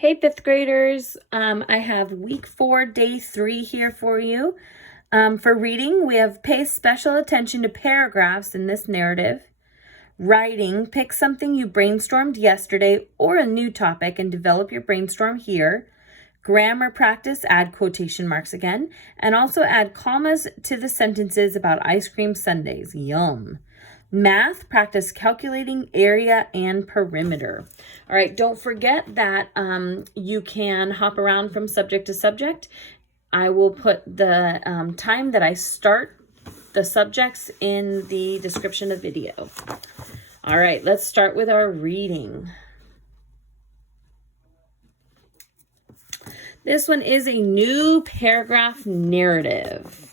Hey, fifth graders. I have week 4, day 3 here for you. For reading, we have pay special attention to paragraphs in this narrative. Writing, pick something you brainstormed yesterday or a new topic and develop your brainstorm here. Grammar practice, add quotation marks again, and also add commas to the sentences about ice cream sundaes. Yum. Math, practice calculating area and perimeter. All right, don't forget that you can hop around from subject to subject. I will put the time that I start the subjects in the description of the video. All right, let's start with our reading. This one is a new paragraph narrative.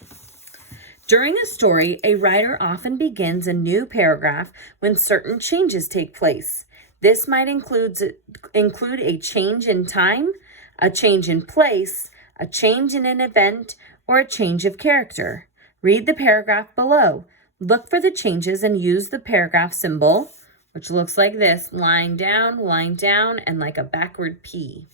During a story, a writer often begins a new paragraph when certain changes take place. This might include a change in time, a change in place, a change in an event, or a change of character. Read the paragraph below. Look for the changes and use the paragraph symbol, which looks like this, line down, and like a backward P,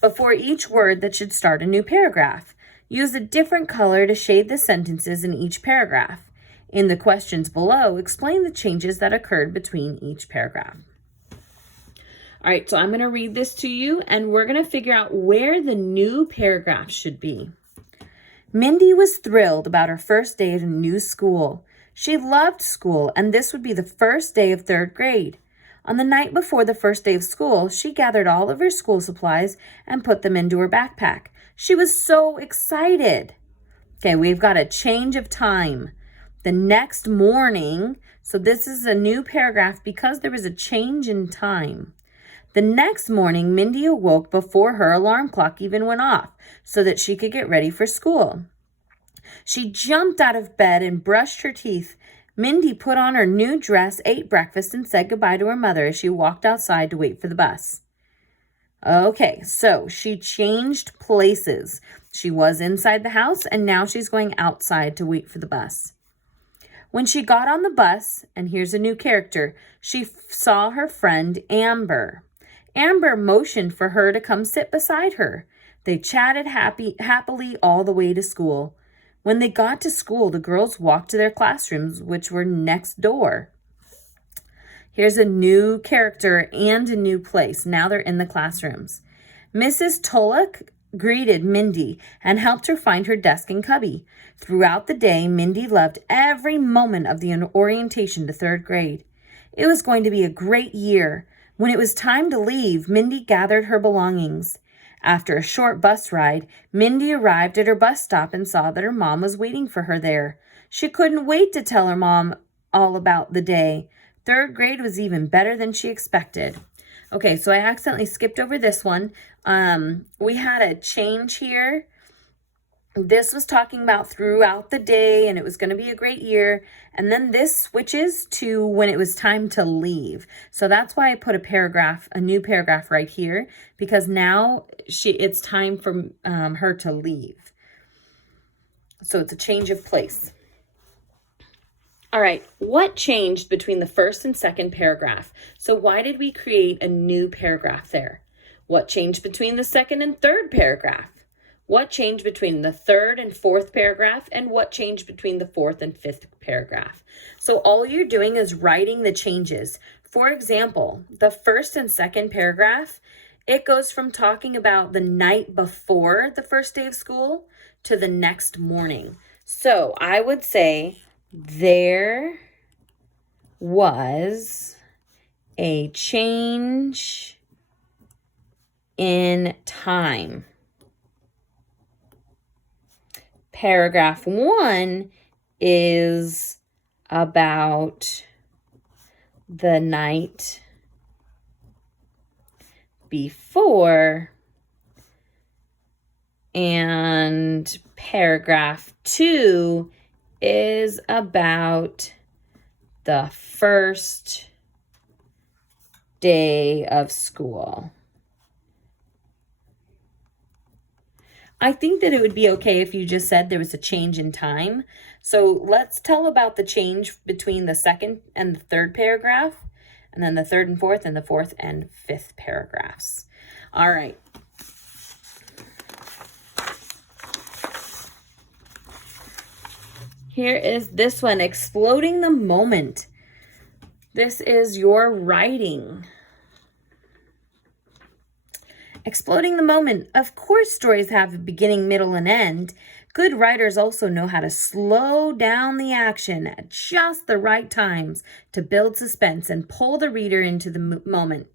before each word that should start a new paragraph. Use a different color to shade the sentences in each paragraph. In the questions below, explain the changes that occurred between each paragraph. All right, so I'm going to read this to you, and we're going to figure out where the new paragraph should be. Mindy was thrilled about her first day at a new school. She loved school, and this would be the first day of 3rd grade. On the night before the first day of school, she gathered all of her school supplies and put them into her backpack. She was so excited. Okay, we've got a change of time. The next morning, so this is a new paragraph because there was a change in time. The next morning, Mindy awoke before her alarm clock even went off so that she could get ready for school. She jumped out of bed and brushed her teeth. Mindy put on her new dress, ate breakfast, and said goodbye to her mother as she walked outside to wait for the bus. Okay, so she changed places. She was inside the house, and now she's going outside to wait for the bus. When she got on the bus, and here's a new character, she saw her friend Amber. Amber motioned for her to come sit beside her. They chatted happily all the way to school. When they got to school, the girls walked to their classrooms, which were next door. Here's a new character and a new place. Now they're in the classrooms. Mrs. Tulloch greeted Mindy and helped her find her desk and cubby. Throughout the day, Mindy loved every moment of the orientation to 3rd grade. It was going to be a great year. When it was time to leave, Mindy gathered her belongings. After a short bus ride, Mindy arrived at her bus stop and saw that her mom was waiting for her there. She couldn't wait to tell her mom all about the day. 3rd grade was even better than she expected. Okay, so I accidentally skipped over this one. We had a change here. This was talking about throughout the day, and it was going to be a great year. And then this switches to when it was time to leave. So that's why I put a new paragraph right here, because now it's time for her to leave. So it's a change of place. All right, what changed between the first and second paragraph? So why did we create a new paragraph there? What changed between the second and third paragraph? What changed between the third and fourth paragraph? And what changed between the fourth and fifth paragraph? So all you're doing is writing the changes. For example, the first and second paragraph, it goes from talking about the night before the first day of school to the next morning. So I would say, there was a change in time. Paragraph 1 is about the night before, and paragraph 2 is about the first day of school. I think that it would be okay if you just said there was a change in time. So let's tell about the change between the second and the third paragraph, and then the third and fourth, and the fourth and fifth paragraphs. All right. Here is this one, exploding the moment. This is your writing. Exploding the moment. Of course, stories have a beginning, middle, and end. Good writers also know how to slow down the action at just the right times to build suspense and pull the reader into the moment.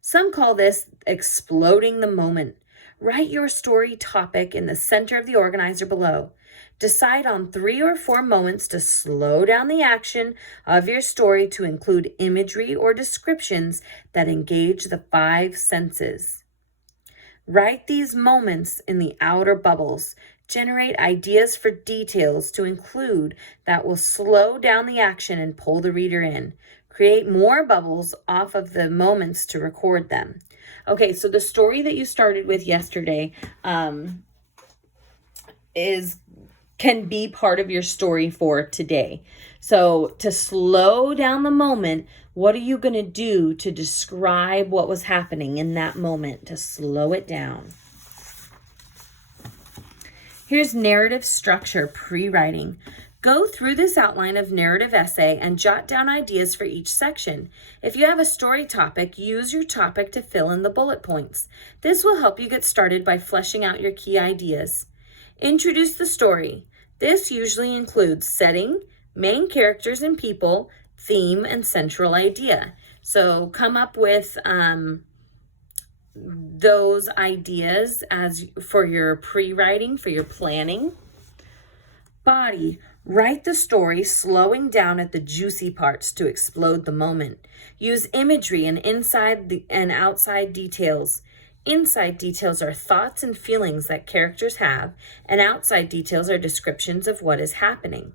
Some call this exploding the moment. Write your story topic in the center of the organizer below. Decide on 3 or 4 moments to slow down the action of your story to include imagery or descriptions that engage the 5 senses. Write these moments in the outer bubbles. Generate ideas for details to include that will slow down the action and pull the reader in. Create more bubbles off of the moments to record them. Okay, so the story that you started with yesterday can be part of your story for today. So to slow down the moment, what are you going to do to describe what was happening in that moment to slow it down? Here's narrative structure, pre-writing. Go through this outline of narrative essay and jot down ideas for each section. If you have a story topic, use your topic to fill in the bullet points. This will help you get started by fleshing out your key ideas. Introduce the story. This usually includes setting, main characters and people, theme, and central idea. So come up with those ideas for your pre-writing, for your planning. Body. Write the story slowing down at the juicy parts to explode the moment. Use imagery and inside and outside details. Inside details are thoughts and feelings that characters have, and outside details are descriptions of what is happening.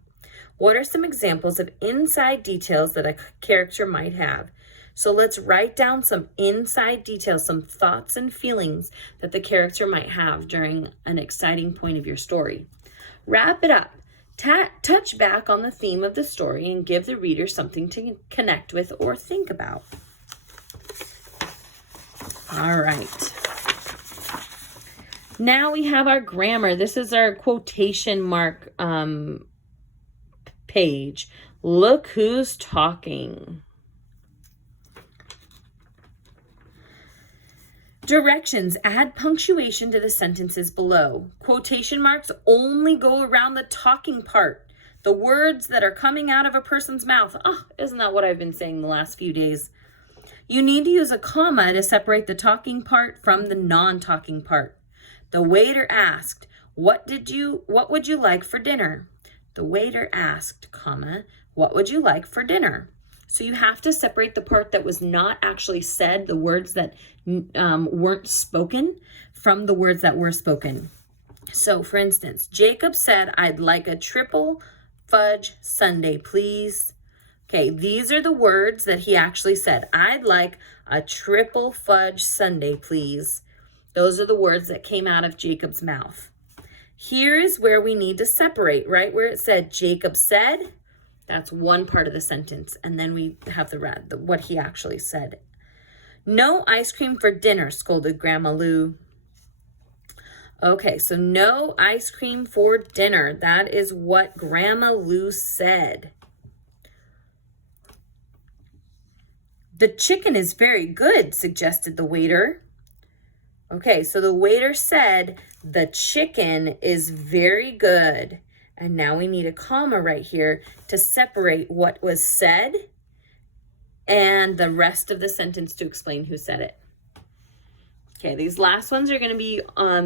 What are some examples of inside details that a character might have? So let's write down some inside details, some thoughts and feelings that the character might have during an exciting point of your story. Wrap it up. Touch back on the theme of the story and give the reader something to connect with or think about. All right. Now we have our grammar. This is our quotation mark page. Look who's talking. Directions. Add punctuation to the sentences below. Quotation marks only go around the talking part. The words that are coming out of a person's mouth. Oh, isn't that what I've been saying the last few days? You need to use a comma to separate the talking part from the non-talking part. The waiter asked, what would you like for dinner? The waiter asked, comma, what would you like for dinner? So you have to separate the part that was not actually said, the words that weren't spoken, from the words that were spoken. So for instance, Jacob said, I'd like a triple fudge sundae, please. Okay, these are the words that he actually said. I'd like a triple fudge sundae, please. Those are the words that came out of Jacob's mouth. Here is where we need to separate, right? Where it said Jacob said, that's one part of the sentence. And then we have what he actually said. No ice cream for dinner, scolded Grandma Lou. Okay, so no ice cream for dinner. That is what Grandma Lou said. The chicken is very good, suggested the waiter. Okay, so the waiter said the chicken is very good. And now we need a comma right here to separate what was said and the rest of the sentence to explain who said it. Okay, these last ones are going to be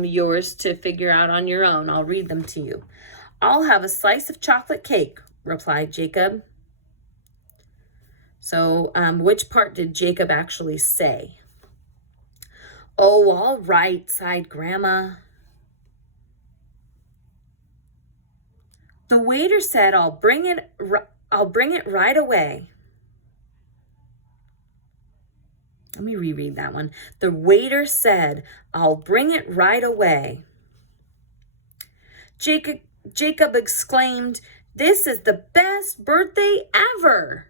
yours to figure out on your own. I'll read them to you. I'll have a slice of chocolate cake, replied Jacob. So which part did Jacob actually say? Oh, all right, sighed Grandma. The waiter said, I'll bring it right away. Let me reread that one. The waiter said, I'll bring it right away. Jacob exclaimed, this is the best birthday ever.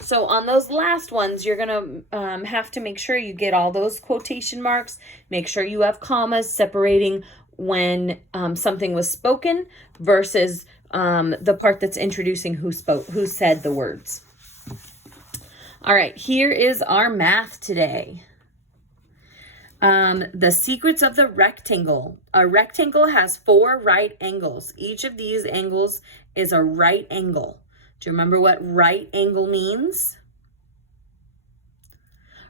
So on those last ones, you're going to have to make sure you get all those quotation marks. Make sure you have commas separating when something was spoken versus the part that's introducing who said the words. All right, here is our math today. The secrets of the rectangle. A rectangle has 4 right angles. Each of these angles is a right angle. Do you remember what right angle means?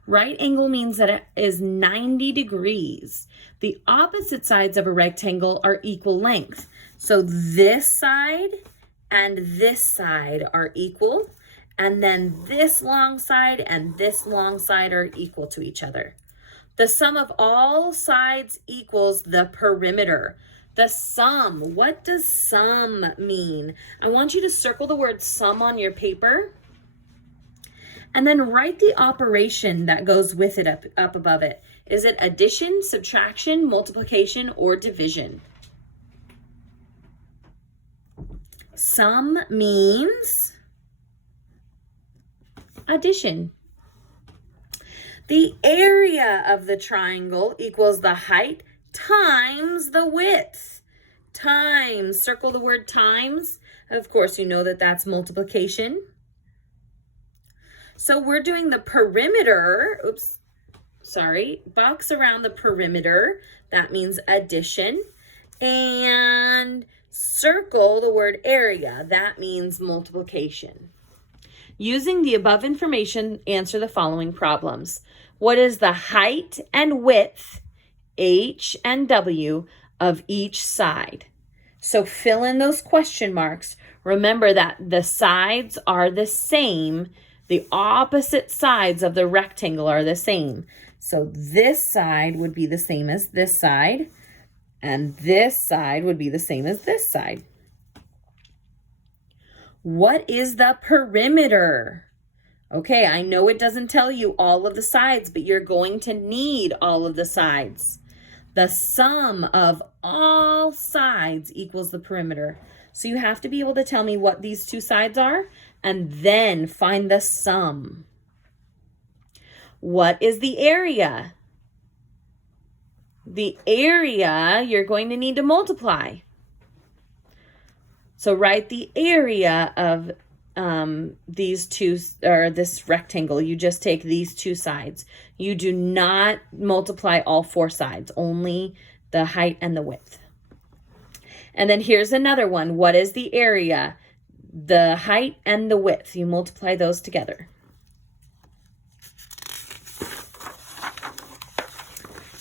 Right angle means that it is 90 degrees. The opposite sides of a rectangle are equal length. So this side and this side are equal. And then this long side and this long side are equal to each other. The sum of all sides equals the perimeter. The sum, what does sum mean? I want you to circle the word sum on your paper and then write the operation that goes with it up above it. Is it addition, subtraction, multiplication, or division? Sum means addition. The area of the triangle equals the height times the width. Times, circle the word times. Of course, you know that that's multiplication. So we're doing the perimeter, box around the perimeter. That means addition. And circle the word area. That means multiplication. Using the above information, answer the following problems. What is the height and width, H and W, of each side? So fill in those question marks. Remember that the sides are the same. The opposite sides of the rectangle are the same. So this side would be the same as this side, and this side would be the same as this side. What is the perimeter? Okay, I know it doesn't tell you all of the sides, but you're going to need all of the sides. The sum of all sides equals the perimeter. So you have to be able to tell me what these two sides are and then find the sum. What is the area? The area you're going to need to multiply. So write the area of these two, or this rectangle. You just take these two sides. You do not multiply all 4 sides, only the height and the width. And then here's another one. What is the area? The height and the width. You multiply those together.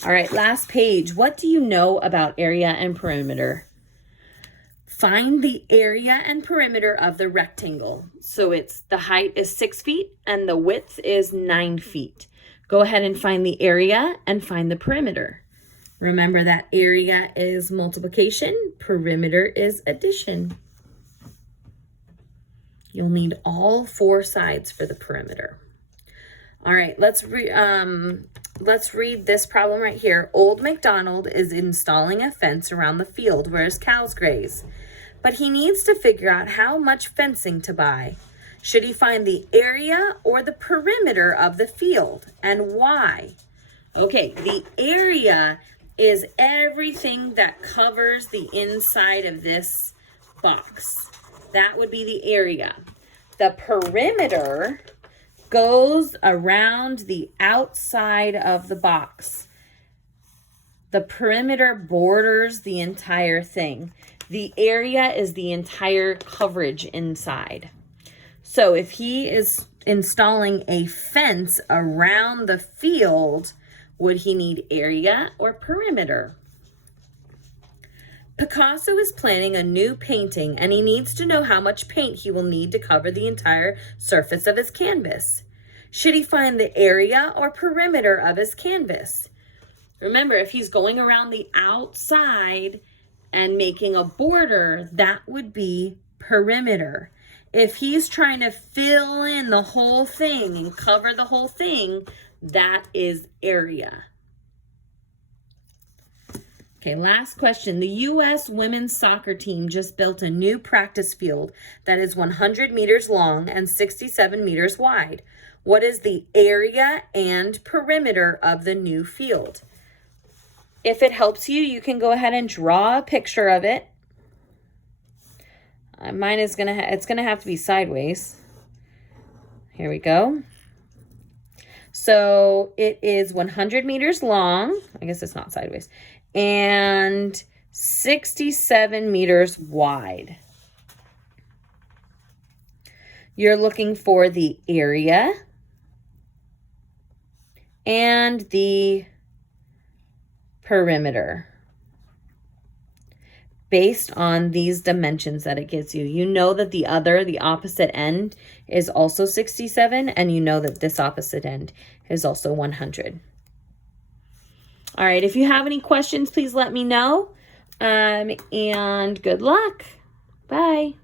All right, last page. What do you know about area and perimeter? Find the area and perimeter of the rectangle. So the height is 6 feet and the width is 9 feet. Go ahead and find the area and find the perimeter. Remember that area is multiplication, perimeter is addition. You'll need all 4 sides for the perimeter. All right, let's read this problem right here. Old MacDonald is installing a fence around the field where his cows graze, but he needs to figure out how much fencing to buy. Should he find the area or the perimeter of the field, and why? Okay, the area is everything that covers the inside of this box. That would be the area. The perimeter goes around the outside of the box. The perimeter borders the entire thing. The area is the entire coverage inside. So if he is installing a fence around the field, would he need area or perimeter? Picasso is planning a new painting and he needs to know how much paint he will need to cover the entire surface of his canvas. Should he find the area or perimeter of his canvas? Remember, if he's going around the outside and making a border, that would be perimeter. If he's trying to fill in the whole thing and cover the whole thing, that is area. Okay, last question. The U.S. women's soccer team just built a new practice field that is 100 meters long and 67 meters wide. What is the area and perimeter of the new field? If it helps you, you can go ahead and draw a picture of it. Mine is it's gonna have to be sideways. Here we go. So it is 100 meters long. I guess it's not sideways. And 67 meters wide. You're looking for the area and the perimeter based on these dimensions that it gives you. You know that the opposite end is also 67, and you know that this opposite end is also 100. All right, if you have any questions, please let me know. And good luck. Bye.